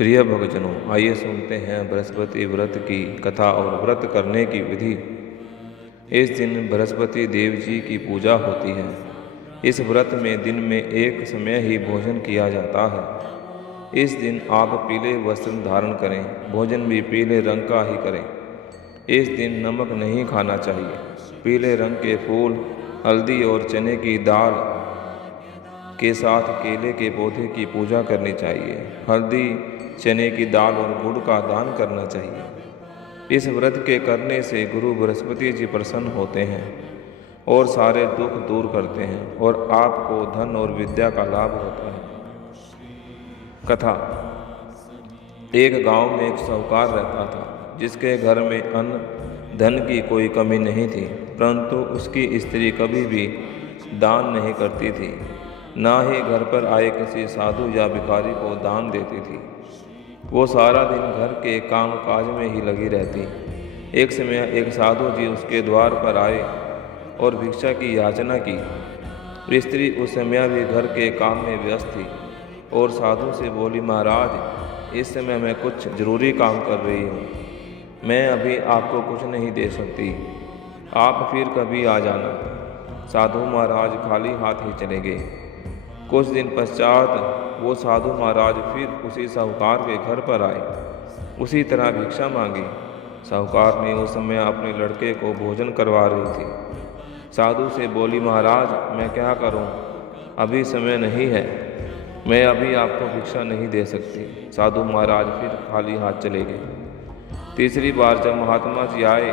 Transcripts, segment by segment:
प्रिय भक्तजनों, आइए सुनते हैं बृहस्पति व्रत की कथा और व्रत करने की विधि। इस दिन बृहस्पति देव जी की पूजा होती है। इस व्रत में दिन में एक समय ही भोजन किया जाता है। इस दिन आप पीले वस्त्र धारण करें, भोजन भी पीले रंग का ही करें। इस दिन नमक नहीं खाना चाहिए। पीले रंग के फूल, हल्दी और चने की दाल के साथ केले के पौधे की पूजा करनी चाहिए। हल्दी, चने की दाल और गुड़ का दान करना चाहिए। इस व्रत के करने से गुरु बृहस्पति जी प्रसन्न होते हैं और सारे दुख दूर करते हैं और आपको धन और विद्या का लाभ होता है। कथा। एक गांव में एक साहूकार रहता था, जिसके घर में अन्न धन की कोई कमी नहीं थी, परंतु उसकी स्त्री कभी भी दान नहीं करती थी, ना ही घर पर आए किसी साधु या भिखारी को दान देती थी। वो सारा दिन घर के काम काज में ही लगी रहती। एक समय एक साधु जी उसके द्वार पर आए और भिक्षा की याचना की। स्त्री उस समय भी घर के काम में व्यस्त थी और साधु से बोली, महाराज, इस समय मैं कुछ जरूरी काम कर रही हूँ, मैं अभी आपको कुछ नहीं दे सकती, आप फिर कभी आ जाना। साधु महाराज खाली हाथ ही चले गए। कुछ दिन पश्चात वो साधु महाराज फिर उसी साहूकार के घर पर आए। उसी तरह भिक्षा मांगी। साहूकार ने उस समय अपने लड़के को भोजन करवा रही थी। साधु से बोली, महाराज, मैं क्या करूं? अभी समय नहीं है, मैं अभी आपको भिक्षा नहीं दे सकती। साधु महाराज फिर खाली हाथ चले गए। तीसरी बार जब महात्मा जी आए,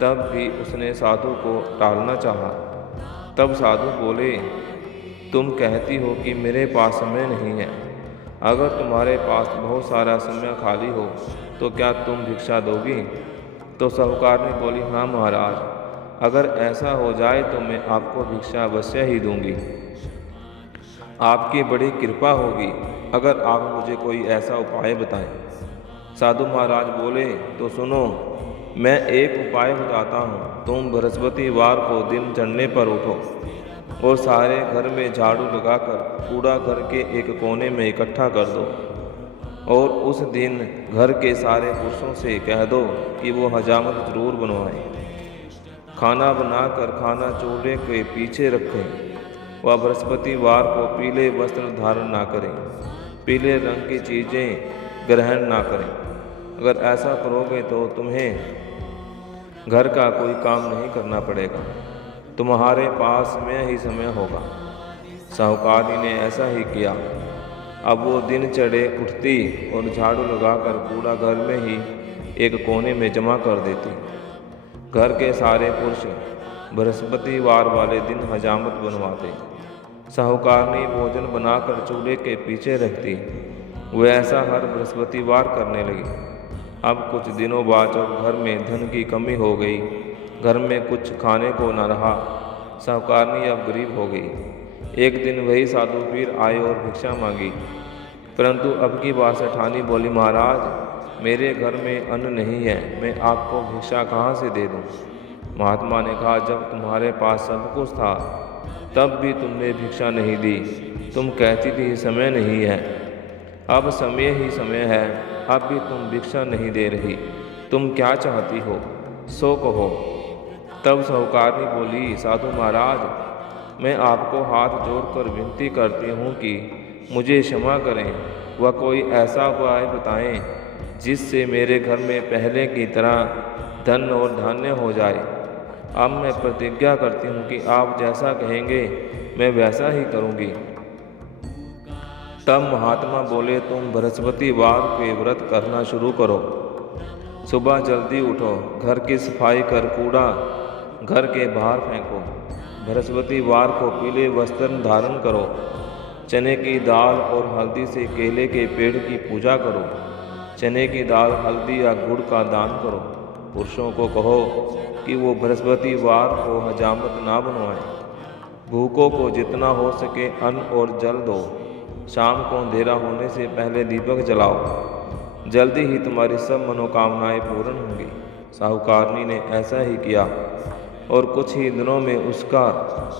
तब भी उसने साधु को टालना चाहा। तब साधु बोले, तुम कहती हो कि मेरे पास समय नहीं है। अगर तुम्हारे पास बहुत सारा समय खाली हो तो क्या तुम भिक्षा दोगी? तो साहूकार ने बोली, हाँ महाराज, अगर ऐसा हो जाए तो मैं आपको भिक्षा अवश्य ही दूंगी। आपकी बड़ी कृपा होगी अगर आप मुझे कोई ऐसा उपाय बताएं। साधु महाराज बोले, तो सुनो, मैं एक उपाय बताता हूँ। तुम बृहस्पतिवार को दिन चढ़ने पर उठो और सारे घर में झाड़ू लगाकर कूड़ा घर के एक कोने में इकट्ठा कर दो और उस दिन घर के सारे पुरुषों से कह दो कि वो हजामत जरूर बनवाएं। खाना बनाकर खाना चूल्हे के पीछे रखें। वह बृहस्पतिवार को पीले वस्त्र धारण ना करें, पीले रंग की चीज़ें ग्रहण ना करें। अगर ऐसा करोगे तो तुम्हें घर का कोई काम नहीं करना पड़ेगा, तुम्हारे पास समय ही समय होगा। साहूकार ने ऐसा ही किया। अब वो दिन चढ़े उठती और झाड़ू लगाकर कूड़ा घर में ही एक कोने में जमा कर देती। घर के सारे पुरुष बृहस्पतिवार वाले दिन हजामत बनवाते। साहूकार ने भोजन बनाकर चूल्हे के पीछे रखती। वो ऐसा हर बृहस्पतिवार करने लगी। अब कुछ दिनों बाद जब घर में धन की कमी हो गई, घर में कुछ खाने को न रहा, साहूकारनी अब गरीब हो गई। एक दिन वही साधु फिर आए और भिक्षा मांगी, परंतु अब की बार सेठानी बोली, महाराज, मेरे घर में अन्न नहीं है, मैं आपको भिक्षा कहाँ से दे दूँ? महात्मा ने कहा, जब तुम्हारे पास सब कुछ था तब भी तुमने भिक्षा नहीं दी। तुम कहती थी समय नहीं है, अब समय ही समय है, अब भी तुम भिक्षा नहीं दे रही। तुम क्या चाहती हो, सो कहो। तब साहूकारनी बोली, साधु महाराज, मैं आपको हाथ जोड़कर विनती करती हूँ कि मुझे क्षमा करें। वह कोई ऐसा उपाय बताएं जिससे मेरे घर में पहले की तरह धन और धान्य हो जाए। अब मैं प्रतिज्ञा करती हूँ कि आप जैसा कहेंगे मैं वैसा ही करूँगी। तब महात्मा बोले, तुम बृहस्पतिवार के व्रत करना शुरू करो। सुबह जल्दी उठो, घर की सफाई कर कूड़ा घर के बाहर फेंको। बृहस्पतिवार को पीले वस्त्र धारण करो। चने की दाल और हल्दी से केले के पेड़ की पूजा करो। चने की दाल, हल्दी या गुड़ का दान करो। पुरुषों को कहो कि वो बृहस्पतिवार को हजामत ना बनवाएं। भूखों को जितना हो सके अन्न और जल दो। शाम को अंधेरा होने से पहले दीपक जलाओ। जल्दी ही तुम्हारी सब मनोकामनाएं पूर्ण होंगी। साहूकारनी ने ऐसा ही किया और कुछ ही दिनों में उसका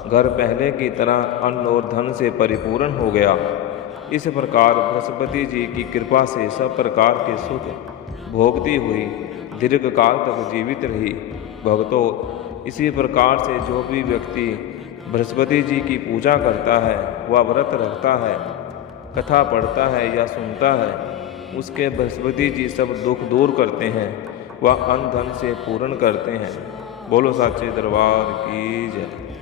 घर पहले की तरह अन्न और धन से परिपूर्ण हो गया। इस प्रकार बृहस्पति जी की कृपा से सब प्रकार के सुख भोगती हुई दीर्घ काल तक जीवित रही। भक्तों, इसी प्रकार से जो भी व्यक्ति बृहस्पति जी की पूजा करता है, वह व्रत रखता है, कथा पढ़ता है या सुनता है, उसके बृहस्पति जी सब दुख दूर करते हैं, वह अन्न धन से पूर्ण करते हैं। बोलो साचे दरबार की जय।